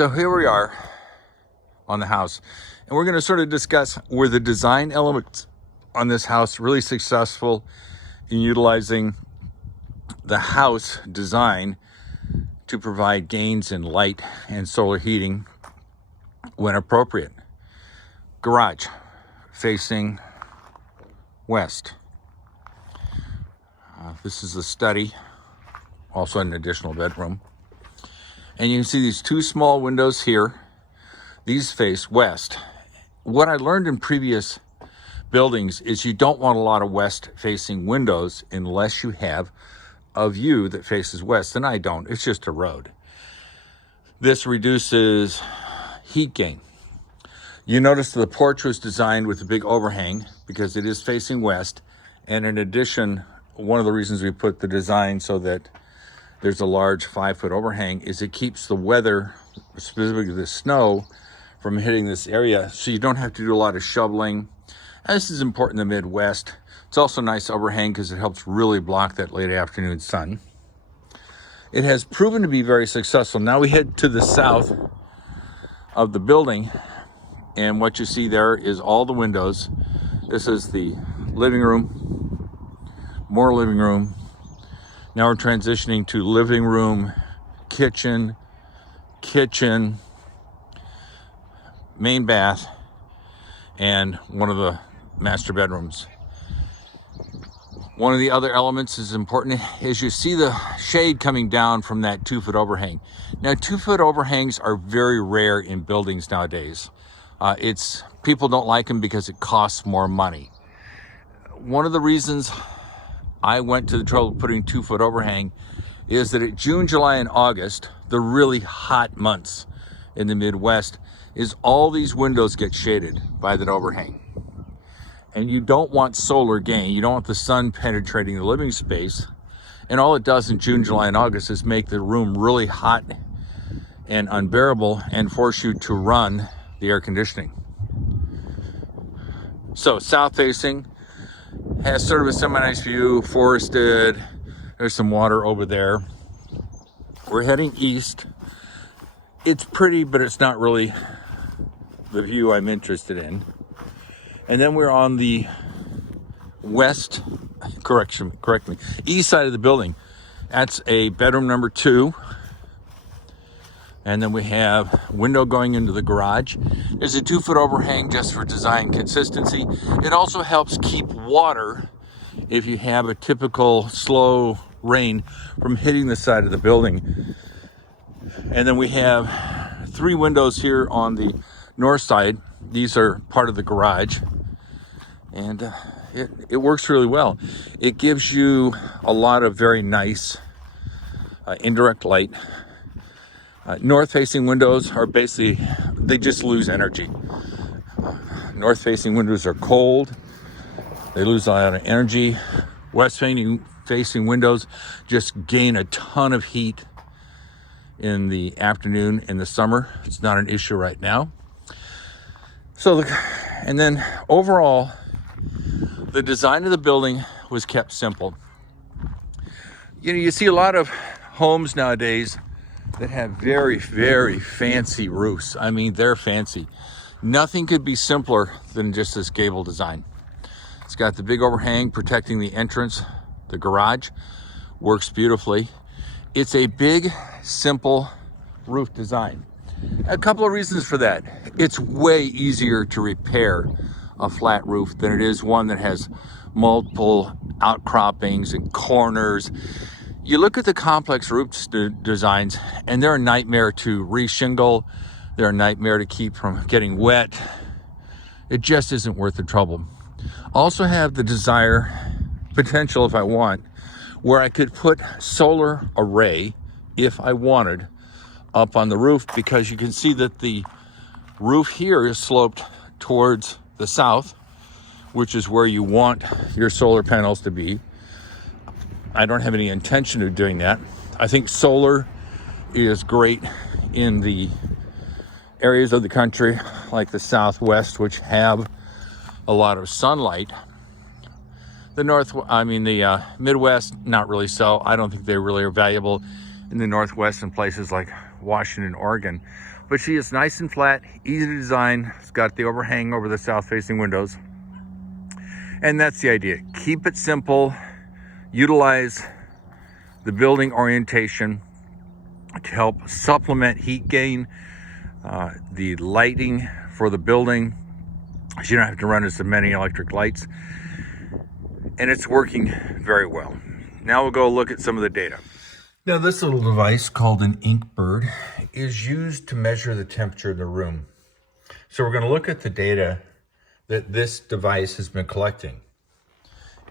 So here we are on the house, and we're going to sort of discuss were the design elements on this house really successful in utilizing the house design to provide gains in light and solar heating when appropriate. Garage facing west. This is the study, also an additional bedroom. And you can see these two small windows here. These face west. What I learned in previous buildings is you don't want a lot of west facing windows unless you have a view that faces west, and I don't. It's just a road. This reduces heat gain. You notice the porch was designed with a big overhang because it is facing west, and in addition, one of the reasons we put the design so that there's a large 5-foot overhang is it keeps the weather, specifically the snow, from hitting this area, so you don't have to do a lot of shoveling. And this is important in the Midwest. It's also a nice overhang because it helps really block that late afternoon sun. It has proven to be very successful. Now we head to the south of the building, and what you see there is all the windows. This is the living room, more living room. Now we're transitioning to living room, kitchen, main bath, and one of the master bedrooms. One of the other elements is important is you see the shade coming down from that 2-foot overhang. Now 2-foot overhangs are very rare in buildings nowadays. People don't like them because it costs more money. One of the reasons I went to the trouble of putting 2-foot overhang is that at June, July, and August, the really hot months in the Midwest, is all these windows get shaded by that overhang. And you don't want solar gain. You don't want the sun penetrating the living space. And all it does in June, July, and August is make the room really hot and unbearable and force you to run the air conditioning. So south facing, has sort of a semi-nice view, forested. There's some water over there. We're heading east. It's pretty, but it's not really the view I'm interested in. And then we're on the west, correct me, east side of the building. That's a bedroom number 2. And then we have window going into the garage. There's a 2-foot overhang just for design consistency. It also helps keep water, if you have a typical slow rain, from hitting the side of the building. And then we have 3 windows here on the north side. These are part of the garage. And it works really well. It gives you a lot of very nice indirect light. North-facing windows are basically, they just lose energy. North-facing windows are cold. They lose a lot of energy. West-facing windows just gain a ton of heat in the afternoon in the summer. It's not an issue right now. So, and then overall, the design of the building was kept simple. You know, you see a lot of homes nowadays that have very, very fancy roofs. I mean, they're fancy. Nothing could be simpler than just this gable design. It's got the big overhang protecting the entrance. The garage works beautifully. It's a big, simple roof design. A couple of reasons for that. It's way easier to repair a flat roof than it is one that has multiple outcroppings and corners. You look at the complex roof designs, and they're a nightmare to re-shingle. They're a nightmare to keep from getting wet. It just isn't worth the trouble. Also have the potential, if I want, where I could put solar array, if I wanted, up on the roof, because you can see that the roof here is sloped towards the south, which is where you want your solar panels to be. I don't have any intention of doing that. I think solar is great in the areas of the country like the Southwest, which have a lot of sunlight. The Midwest, not really so. I don't think they really are valuable in the Northwest and places like Washington, Oregon. But she is nice and flat, easy to design. It's got the overhang over the south-facing windows. And that's the idea. Keep it simple. Utilize the building orientation to help supplement heat gain, the lighting for the building. You don't have to run as many electric lights. And it's working very well. Now we'll go look at some of the data. Now this little device called an Inkbird is used to measure the temperature of the room. So we're going to look at the data that this device has been collecting.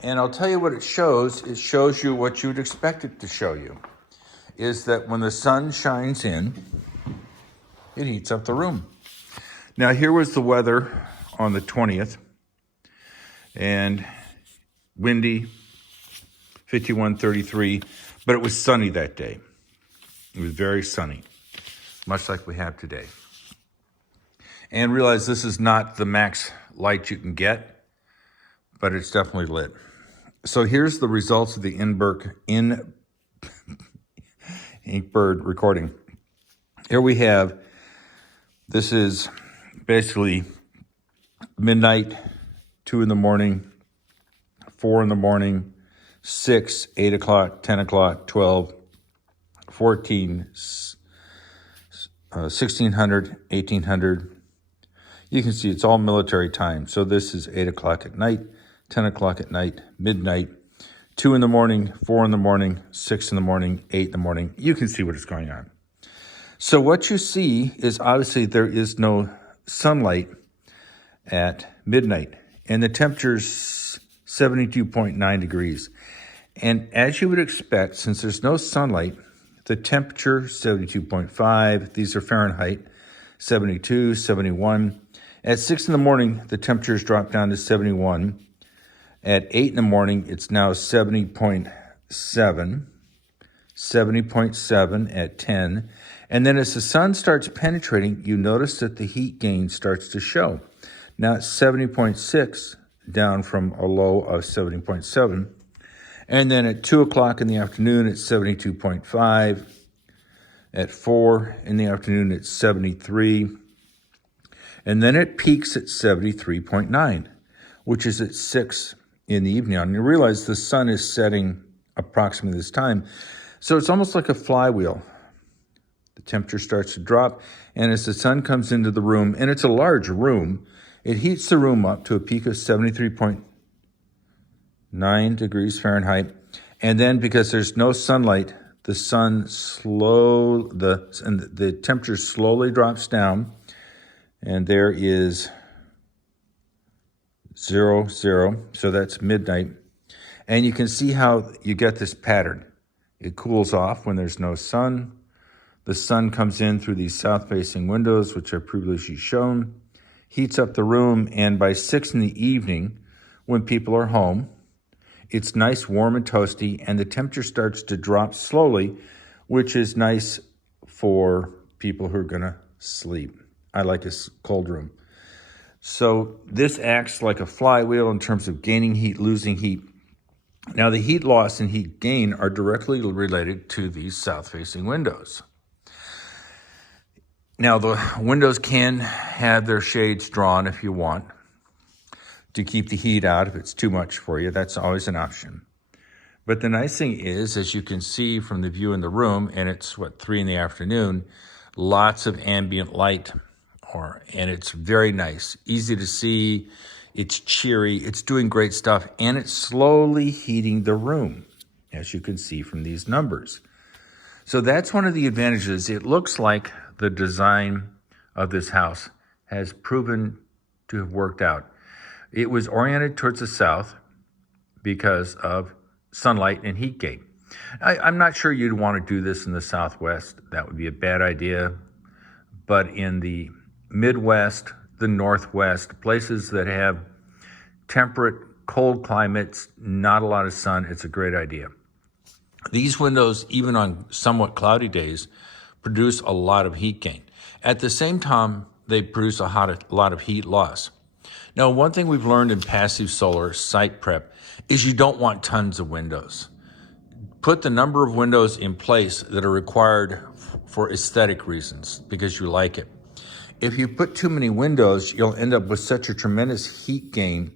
And I'll tell you what it shows. It shows you what you would expect it to show you, is that when the sun shines in, it heats up the room. Now here was the weather on the 20th, and windy, 51-33, but it was sunny that day. It was very sunny, much like we have today. And realize this is not the max light you can get, but it's definitely lit. So here's the results of the Inkbird recording. Here we have, this is basically midnight, 2 in the morning, 4 in the morning, 6, 8 o'clock, 10 o'clock, 12, 14, 1600, 1800. You can see it's all military time. So this is 8 o'clock at night, 10 o'clock at night, midnight, 2 in the morning, 4 in the morning, 6 in the morning, 8 in the morning. You can see what is going on. So what you see is obviously there is no sunlight at midnight, and the temperature's 72.9 degrees. And as you would expect, since there's no sunlight, the temperature 72.5, these are Fahrenheit, 72, 71. At 6 in the morning, the temperatures drop down to 71. At 8 in the morning, it's now 70.7, 70.7 at 10. And then as the sun starts penetrating, you notice that the heat gain starts to show. Now it's 70.6, down from a low of 70.7. And then at 2 o'clock in the afternoon, it's 72.5. At 4 in the afternoon, it's 73. And then it peaks at 73.9, which is at 6 in the evening. And you realize the sun is setting approximately this time. So it's almost like a flywheel. The temperature starts to drop, and as the sun comes into the room, and it's a large room, it heats the room up to a peak of 73.9 degrees Fahrenheit. And then because there's no sunlight, the temperature slowly drops down, and there is 0, 0, so that's midnight. And you can see how you get this pattern. It cools off when there's no sun. The sun comes in through these south-facing windows, which are previously shown, heats up the room, and by 6 in the evening, when people are home, it's nice, warm, and toasty, and the temperature starts to drop slowly, which is nice for people who are going to sleep. I like a cold room. So this acts like a flywheel in terms of gaining heat, losing heat. Now, the heat loss and heat gain are directly related to these south-facing windows. Now, the windows can have their shades drawn if you want to keep the heat out if it's too much for you. That's always an option. But the nice thing is, as you can see from the view in the room, and it's, 3 in the afternoon, lots of ambient light, and it's very nice, easy to see, it's cheery, it's doing great stuff, and it's slowly heating the room, as you can see from these numbers. So that's one of the advantages. It looks like the design of this house has proven to have worked out. It was oriented towards the south because of sunlight and heat gain. I'm not sure you'd want to do this in the Southwest. That would be a bad idea. But in the Midwest, the Northwest, places that have temperate, cold climates, not a lot of sun, it's a great idea. These windows, even on somewhat cloudy days, produce a lot of heat gain. At the same time, they produce a lot of heat loss. Now, one thing we've learned in passive solar site prep is you don't want tons of windows. Put the number of windows in place that are required for aesthetic reasons, because you like it. If you put too many windows, you'll end up with such a tremendous heat gain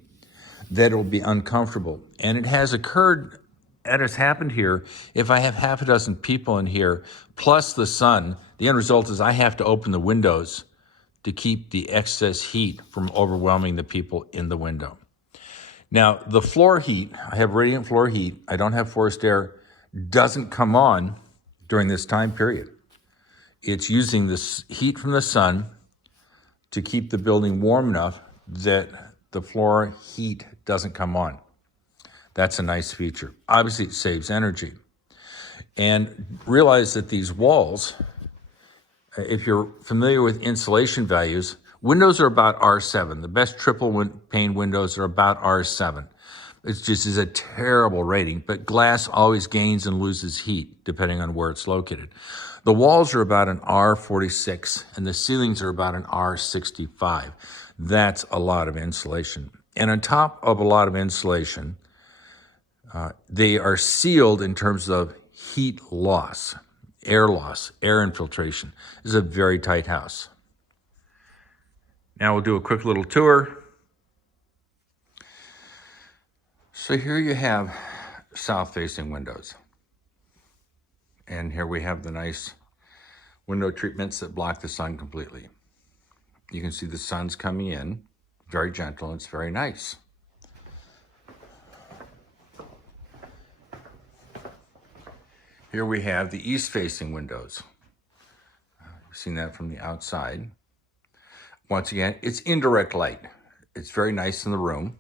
that it'll be uncomfortable. And it has occurred, it has happened here. If I have half a dozen people in here, plus the sun, the end result is I have to open the windows to keep the excess heat from overwhelming the people in the window. Now, the floor heat, I have radiant floor heat, I don't have forced air, doesn't come on during this time period. It's using this heat from the sun to keep the building warm enough that the floor heat doesn't come on. That's a nice feature. Obviously, it saves energy. And realize that these walls, if you're familiar with insulation values, windows are about R7. The best triple pane windows are about R7. It just is a terrible rating, but glass always gains and loses heat depending on where it's located. The walls are about an R46 and the ceilings are about an R65. That's a lot of insulation. And on top of a lot of insulation, they are sealed in terms of heat loss, air infiltration. This is a very tight house. Now we'll do a quick little tour. So here you have south-facing windows. And here we have the nice window treatments that block the sun completely. You can see the sun's coming in, very gentle, it's very nice. Here we have the east-facing windows. You've seen that from the outside. Once again, it's indirect light. It's very nice in the room.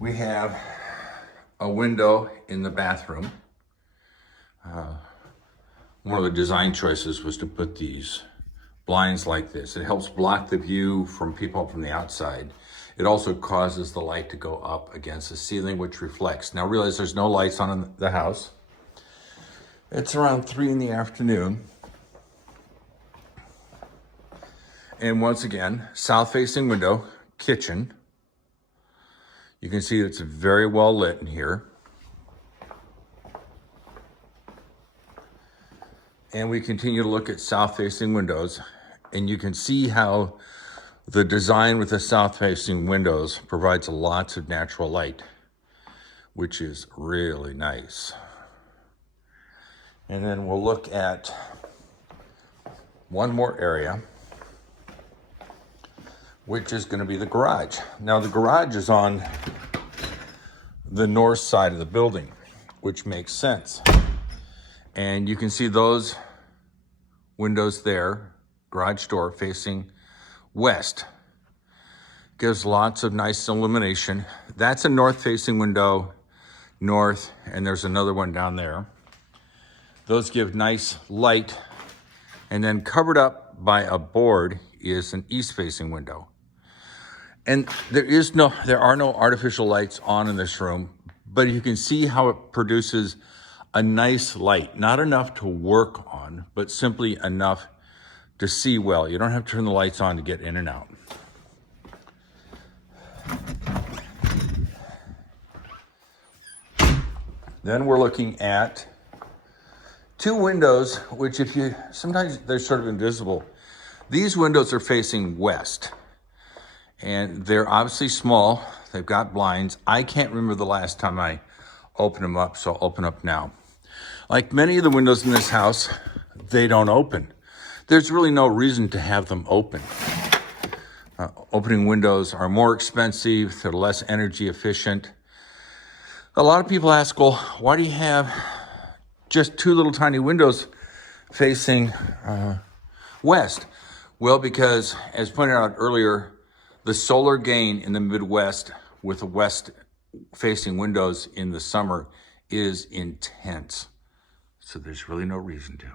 We have a window in the bathroom. One of the design choices was to put these blinds like this. It helps block the view from people from the outside. It also causes the light to go up against the ceiling, which reflects. Now realize there's no lights on in the house. It's around 3 in the afternoon. And once again, south-facing window, kitchen. You can see it's very well lit in here. And we continue to look at south-facing windows, and you can see how the design with the south-facing windows provides lots of natural light, which is really nice. And then we'll look at one more area, which is going to be the garage. Now the garage is on the north side of the building, which makes sense. And you can see those windows there, garage door facing west. Gives lots of nice illumination. That's a north facing window, north, and there's another one down there. Those give nice light. And then covered up by a board is an east facing window. And there are no artificial lights on in this room, but you can see how it produces a nice light, not enough to work on, but simply enough to see well. You don't have to turn the lights on to get in and out. Then we're looking at two windows, which sometimes they're sort of invisible. These windows are facing west, and they're obviously small. They've got blinds. I can't remember the last time I opened them up, so I'll open up now. Like many of the windows in this house, they don't open. There's really no reason to have them open. Opening windows are more expensive, they're less energy efficient. A lot of people ask, well, why do you have just two little tiny windows facing west? Well, because as pointed out earlier, the solar gain in the Midwest with the west facing windows in the summer is intense. So there's really no reason to.